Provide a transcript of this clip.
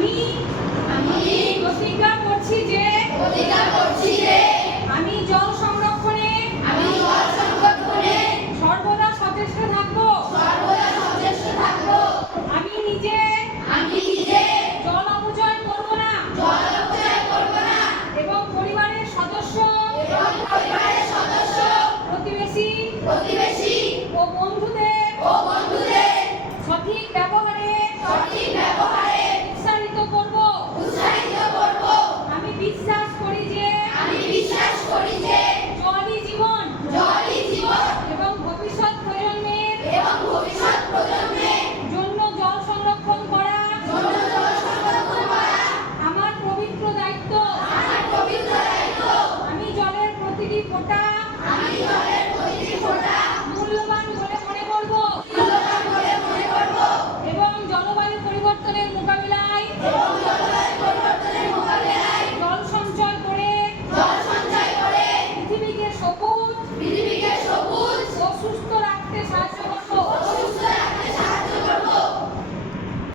আমি প্রতিজ্ঞা করছি যে আমি জল সংরক্ষণে সর্বদা সচেষ্ট থাকবো। আমি নিজে জল অপচয় করব না এবং পরিবারের সদস্য, প্রতিবেশী ও বন্ধুদের সঠিক ব্যবহারে উৎসাহিত করব। আমি বিশ্বাস করি যে জলই জীবন এবং ভবিষ্যৎ প্রজন্মের জন্য জল সংরক্ষণ করা আমার পবিত্র দায়িত্ব। আমি জলের প্রতিটি ফোঁটা মূল্যবান বলে মনে করব এবং জলবায়ু পরিবর্তনের মোকাবিলায় জল সঞ্চয় করে পৃথিবীকে সবুজ ও সুস্থ রাখতে সাহায্য করব।